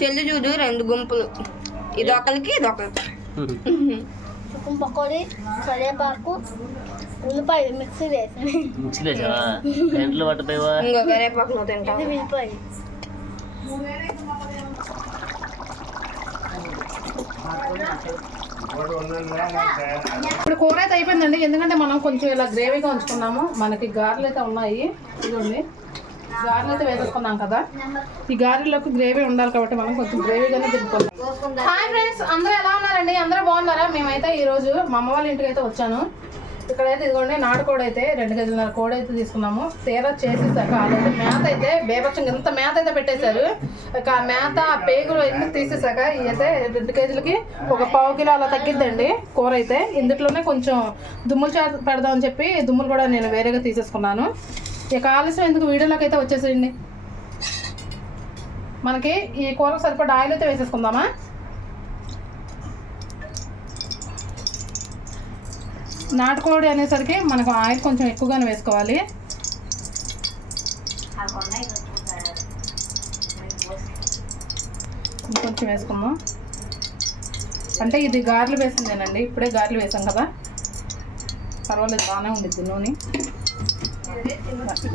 చెల్లి చూడు రెండు గుంపులు. ఇది ఒకరికి ఇది ఒకరికి చికెన్ పకోడీ కరివేపాకు ఉల్లిపాయలు మిక్సీ వేసి మిక్సీ వేసావా ఎంట్లో పట్టపోయావా ఇంకో కరేపాకు నువ్వు తింటావు ఇది ఉల్లిపాయలు. ఇప్పుడు కూర అయితే అయిపోయిందండి. ఎందుకంటే మనం కొంచెం ఇలా గ్రేవీగా ఉంచుకున్నాము. మనకి గారెలు అయితే ఉన్నాయి. ఇదిగోండి. గారెలు అయితే వేసేసుకున్నాం కదా. ఈ గారెలోకి గ్రేవీ ఉండాలి కాబట్టి మనం కొంచెం గ్రేవీగానే తిప్పుకుందాం. హాయ్ ఫ్రెండ్స్ అందరూ ఎలా ఉన్నారండి? అందరూ బాగున్నారా? మేమైతే ఈ రోజు మా అమ్మ వాళ్ళ ఇంటికి అయితే వచ్చాను. ఇక్కడైతే ఇదిగోండి నాటుకోడి అయితే రెండు కేజీల కోడి అయితే తీసుకున్నాము. తీరా చేసేసాక అదైతే మేత అయితే బేబచ్చంగా ఇంత మేత అయితే పెట్టేశారు. ఇక ఆ మేత ఆ పేగులు ఎన్ని తీసేసాక ఇదైతే రెండు కేజీలకి ఒక పావు కిలో అలా తగ్గిద్దండి కూర అయితే. ఇందులోనే కొంచెం దుమ్ములు చే పెడదామని చెప్పి దుమ్ములు కూడా నేను వేరేగా తీసేసుకున్నాను. ఇక ఆలస్యం ఎందుకు వీడియోలోకి అయితే వచ్చేసేయండి? మనకి ఈ కూరకు సరిపడా ఆయిల్ అయితే వేసేసుకుందామా? నాటుకోడి అనేసరికి మనకు ఆయిల్ కొంచెం ఎక్కువగానే వేసుకోవాలి. కొంచెం వేసుకుందాం. అంటే ఇది గారెలు వేసిందేనండి. ఇప్పుడే గారెలు వేసాం కదా. పర్వాలేదు బాగానే ఉండిద్ది నూనె.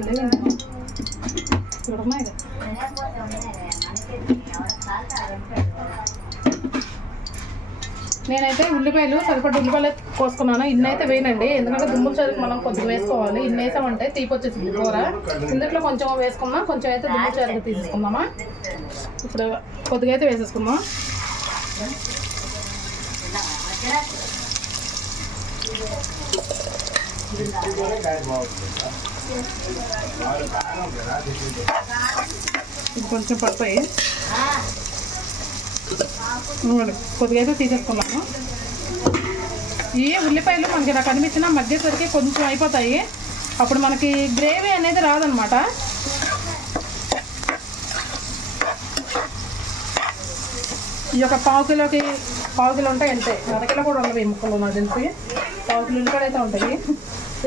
ఇది నేనైతే ఉల్లిపాయలు సరిపడి ఉల్లిపాయలు కోసుకున్నాను. ఇన్ని అయితే వేయనండి. ఎందుకంటే దుమ్ముల చెరుకు మనం కొంచెం వేసుకోవాలి. ఇన్ని వేసామంటే తీపి వచ్చేసింది కూర. ఇందులో కొంచెం వేసుకుందాం కొంచెం అయితే దుమ్ముల చెరుకు తీసుకుందామా ఇప్పుడు కొద్దిగా అయితే వేసేసుకుందాం కొంచెం పడిపోయి. కొద్దిగా అయితే తీసేసుకున్నాను ఈ ఉల్లిపాయలు మనకి ఇలా కనిపించిన మధ్యసరికి కొంచెం అయిపోతాయి. అప్పుడు మనకి గ్రేవీ అనేది రాదనమాట. ఈ యొక్క పావు కిలోకి పావు కిలో ఉంటాయి అంతే. అర కిలో కూడా ఉండవు ఈ ముక్కలు నాకు తెలిసి పావు కిలో కూడా అయితే ఉంటాయి.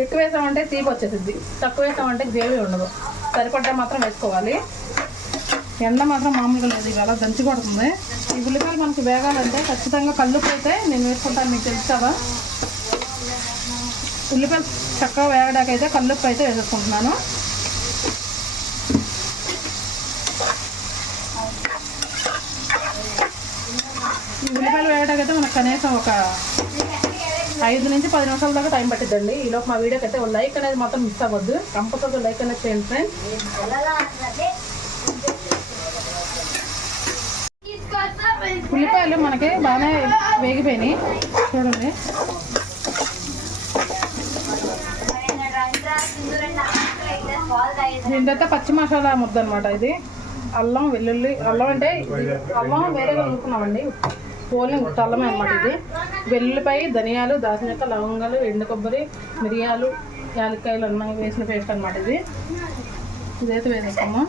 ఎక్కువ వేసామంటే తీపి వచ్చేసింది తక్కువ వేసామంటే గ్రేవీ ఉండదు. సరిపడ్డా మాత్రం వేసుకోవాలి. ఎండ మాత్రం మామూలుగా లేదు ఇవాళ దంచి కొడుతుంది. ఈ ఉల్లిపాయలు మనకి వేగాలంటే ఖచ్చితంగా కల్లుపు అయితే నేను వేసుకుంటాను మీకు తెలుసు కదా. ఉల్లిపాయలు చక్కగా వేగడాకైతే కళ్ళుప్పు అయితే వేసుకుంటున్నాను ఈ ఉల్లిపాయలు అయితే మనకు కనీసం ఒక ఐదు నుంచి పది నిమిషాల దాకా టైం పట్టిద్దండి. ఈలోపు మా వీడియోకి అయితే లైక్ అనేది మాత్రం మిస్ అవ్వద్దు. కంపల్సరీ లైక్ అనేది చేయండి ఫ్రెండ్స్ ఉల్లిపాయలు మనకి బాగానే వేగిపోయినాయి. చూడండి. దీంతో పచ్చి మసాలా ముద్ద అనమాట ఇది. అల్లం వెల్లుల్లి అల్లం అంటే అల్లం వేరేగా అనుకున్నామండి ఓన్లీ ఉత్త అల్లమే అనమాట ఇది. వెల్లుల్లిపాయ ధనియాలు దాచినక లవంగాలు ఎండు కొబ్బరి మిరియాలు యాలక్కాయలు అన్నీ వేసిన పేస్ట్ అనమాట ఇది. ఇదైతే వేసేస్తాము.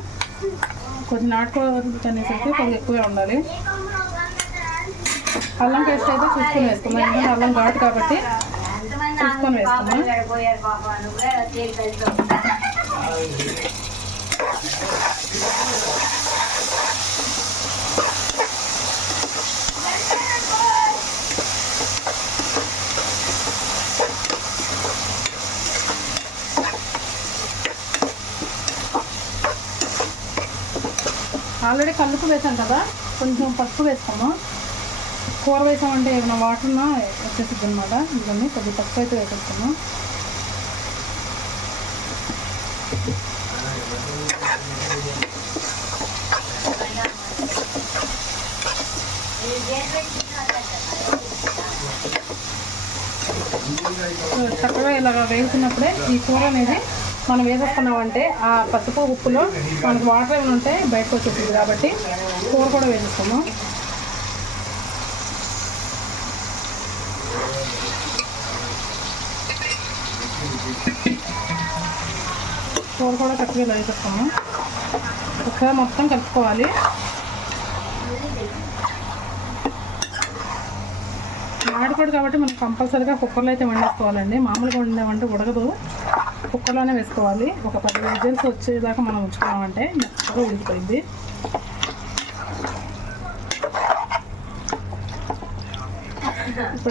కొంచెం నాటుకోవాలి అనేసరికి కొంచెం ఎక్కువే ఉండాలి. అల్లం పేస్ట్ అయితే చూసుకొని వేసుకుందాం ఎందుకంటే అల్లం ఘాటు కాబట్టి చూసుకొని వేసుకుందాం ఆల్రెడీ కల్లుపు వేసాం కదా కొంచెం పసుపు వేస్తాము. కూర వేసామంటే ఏమైనా వాటర్ వచ్చేసింది అనమాట ఇవన్నీ కొద్దిగా తక్కువ అయితే వేసేస్తాము. చక్కగా ఇలాగ వేగుతున్నప్పుడే ఈ కూర అనేది మనం వేసేస్తున్నామంటే ఆ పసుపు ఉప్పులో మనకు వాటర్ ఏమైనా ఉంటే బయటకు వచ్చేస్తుంది కాబట్టి కూర కూడా వేసేసుకున్నాం కూర కూడా చక్కగా వేసేస్తాము ఒకసారి మొత్తం కలుపుకోవాలి. ఆడుకోడు కాబట్టి మనం కంపల్సరీగా కుక్కర్లో అయితే వండేసుకోవాలండి. మామూలుగా వండామంటే ఉడకదు. కుక్కర్లోనే వేసుకోవాలి. ఒక పది విజిల్స్ వచ్చేదాకా మనం ఉంచుకోవాలంటే మెత్తగా ఉడికిపోయింది.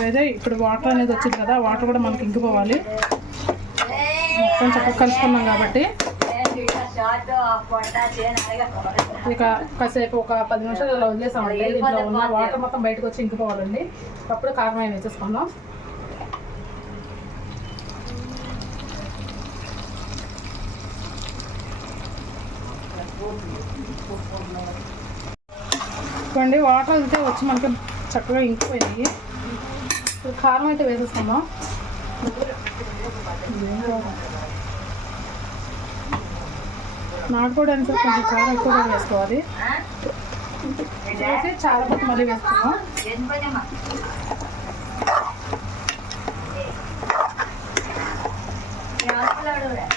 అయితే ఇప్పుడు వాటర్ అనేది వచ్చింది కదా వాటర్ కూడా మనకి ఇంకిపోవాలి. మొత్తం చక్కగా కలుసుకున్నాం కాబట్టి. ఇక కాసేపు ఒక పది నిమిషాలు అలా వదిలేసామండి ఇంట్లో ఉన్న వాటర్ మొత్తం బయటకు వచ్చి ఇంకిపోవాలండి. అప్పుడు కారం వేసేసుకుందాం. చూడండి వాటర్ అయితే వచ్చి మనకి చక్కగా ఇంకిపోయినాయి. ఇప్పుడు కారం అయితే వేసేస్తామా నాటుకోవడానికి కొంచెం కారం ఎక్కువగా వేసుకోవాలి. వేసి చాలా పక్క మళ్ళీ వేస్తాము Yeah,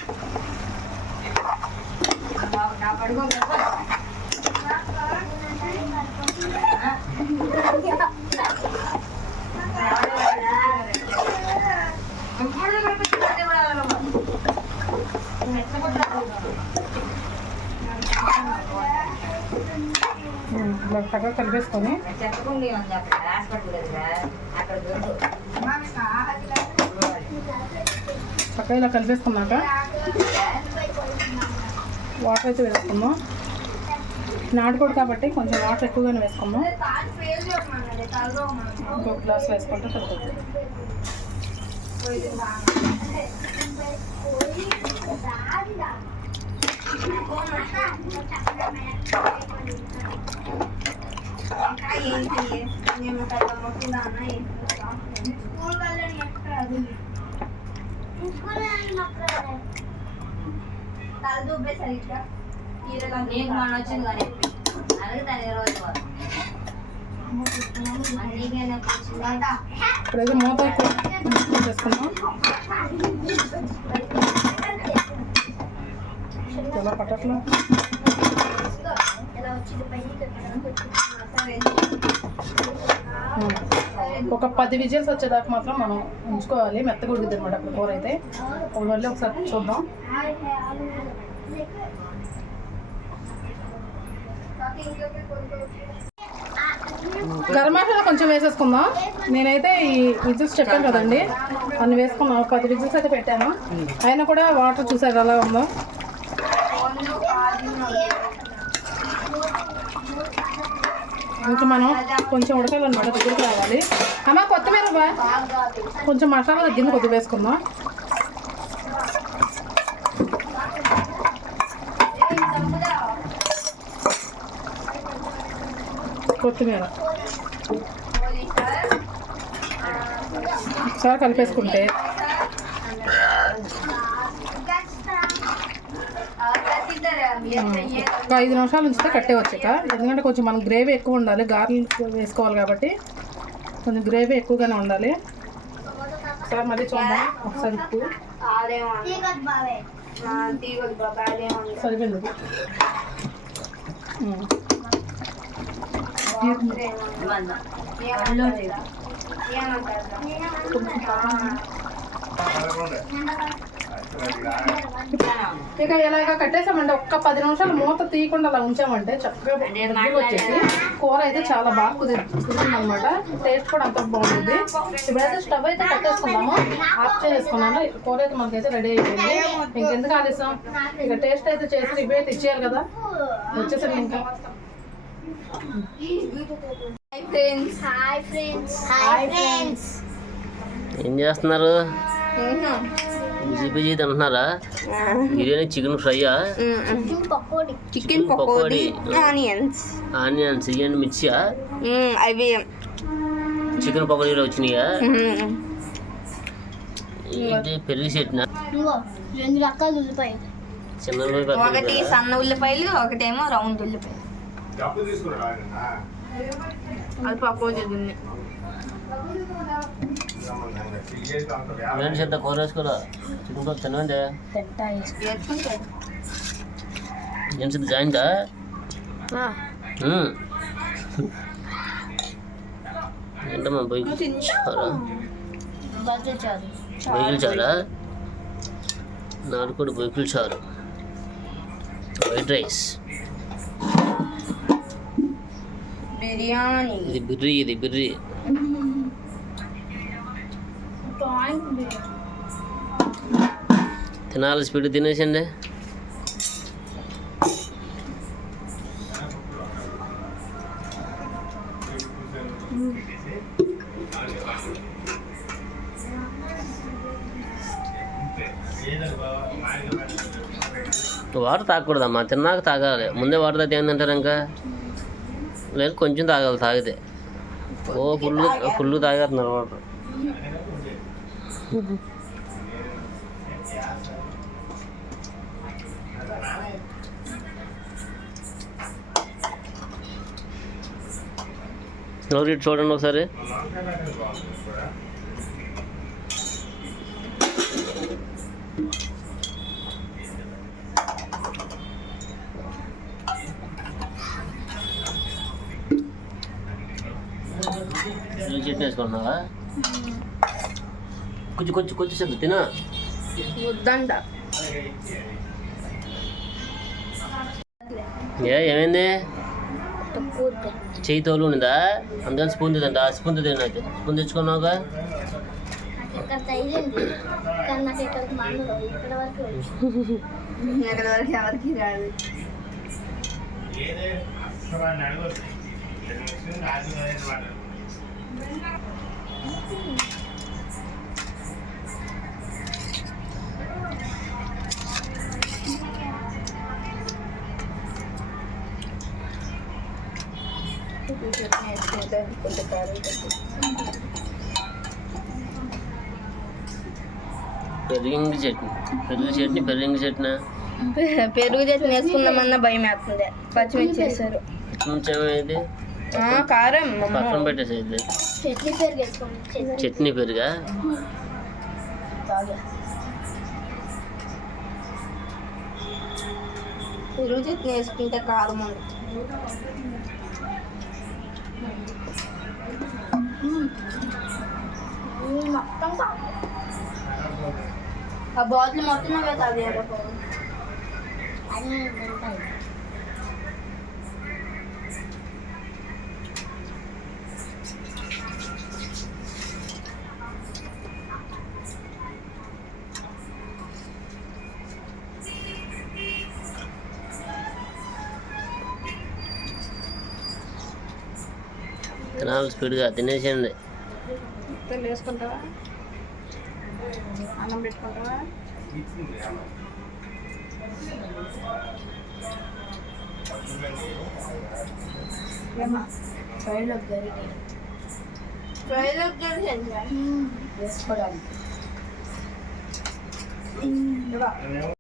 ఇలా కలిపేసుకొని చక్కగా ఇలా కలిపేసుకున్నాక వాటర్ అయితే వేసుకుందాం. నాటుకోడు కాబట్టి కొంచెం వాటర్ ఎక్కువగానే వేసుకుందాం. ఇంకో గ్లాస్ వేసుకుంటే సరిపోతుంది. నీకు మన వచ్చింది కానీ ఇరవై నీకేనా వచ్చిందా? ఇప్పుడైతే మూత ఎక్కువ చేసుకుందాం ఇలా పట్టట్లో ఉమ్. Hmm. ఒక పది విజిల్స్ వచ్చేదాకా మాత్రం మనం ఉంచుకోవాలి. మెత్తగా ఉడికిద్ది అనమాట అప్పుడు కూర అయితే. మళ్ళీ ఒకసారి చూద్దాం. గరం మసాలా కొంచెం వేసేసుకుందాం. నేనైతే ఈ విజిల్స్ చెప్పాను కదండి. అన్ని వేసుకున్నాను పది విజిల్స్ అయితే పెట్టాను. అయినా కూడా వాటర్ చూసారు ఎలా ఉందో? ఇంకా మనం కొంచెం ఉడకాలన్నమాట దగ్గరికి రావాలి. అమ్మ కొత్తిమీర ఇవ్వా? కొంచెం మసాలా తగ్గింది కొద్దిగా వేసుకుందాం. కొత్తిమీర. ఒకసారి కలిపేసుకుంటే ఒక ఐదు నిమిషాలు ఉంచితే కట్టేవచ్చాక ఎందుకంటే కొంచెం మనం గ్రేవీ ఎక్కువ ఉండాలి. గార్లిక్ వేసుకోవాలి కాబట్టి కొంచెం గ్రేవీ ఎక్కువగానే ఉండాలి. ఒకసారి మళ్ళీ చూద్దాం. ఒకసారి ఉప్పు. సరిపోయింది. ఇక ఇలాగ కట్టేసామంటే ఒక్క పది నిమిషాలు మూత తీయకుండా అలా ఉంచామంటే చక్కగా వచ్చేసి కూర అయితే చాలా బాగా కుదిరి కుదిరింది అనమాట టేస్ట్ కూడా అంత బాగుంటుంది ఇప్పుడైతే స్టవ్ అయితే కట్టేసుకున్నాము. ఆఫ్ చేసుకున్నాను కూర అయితే మనకైతే రెడీ అయిపోయింది. ఇంకెందుకు ఆలస్యం? ఇక టేస్ట్ అయితే చేసి రివ్యూ అయితే ఇచ్చేయాలి కదా. వచ్చేసరికి ఇంకా. Friends hi friends hi friends ఏం చేస్తున్నారు? బిజీ బిజీ తింటున్నారా biryani chicken ఫ్రైయా? Pakodi. Chicken pakodi onions. Onions ఇవన్నీ మిర్చియా? అవి. చికెన్ పకోడీలు వచ్చినాయా. ఏంటి పెరిగి చెట్టిన ఇదిగో రెండు రకాల ఉల్లిపాయలు. చిన్న ఉల్లిపాయ, పెద్ద ఒకటి. సన్న ఉల్లిపాయలు ఒకటేమో రౌండ్ ఉల్లిపాయలు. అది పకోడీ తింది. ఏంటి చెత్త కూర వేసుకోరా చికెన్ పప్పు వేసుకుంటాడు ఏంటి చెత్త జాయింటా ఏంటమ్మా బొయ్యి చారా బజ్జీ చారు. చారా? నాటుకోడి బొయ్యిలు చారు. White rice biryani. ఇది బిర్రి ఇది బిర్రి. తినాలి స్పీడ్ తినేసండి. వాటర్ తాగకూడదమ్మా తిన్నాక తాగాలి. ముందే వాటర్ తాగితే ఏంటంటారు ఇంకా? లేదు కొంచెం తాగాలి తాగితే. ఓ ఫుల్ ఫుల్ తాగేస్తున్నారు వాటర్ ఎవరు ఇటు చూడండి ఒకసారి. వేసుకున్నావా కొంచెం కొంచెం కొంచెం సేపు తినా. వద్దంట. ఏ ఏమైంది. చెయ్యి తోలు ఉందా అందుకని స్పూన్ తిందంట. స్పూన్ తిన అయితే స్పూన్ తెచ్చుకున్నావుగా? రాదు కారం. పెరిగింగ్ చట్నీ. పెరుగు చట్నీ పెరిగింగ్ చట్నీ. పెరుగు చట్నీ వేసుకుందామన్న భయం వేస్తుంది పచ్చిమిర్చి వేసారు నుంచి ఏమైంది కారం. పక్కన పెట్టేసేది చట్నీ పెరుగా? పెరుగు చట్నీ వేసుకుంటే కారం ఉంది మొత్తం. ఆ బాటిల్ మొత్తం తాగే అన్నీ ఉంటాయి తినాలి స్పీడ్గా తినేసేయండి. వేసుకుంటావా? అన్నం పెట్టుకుంటావా? ఫ్రైలో గరిటె ఫ్రైలో వేసుకోవడానికి.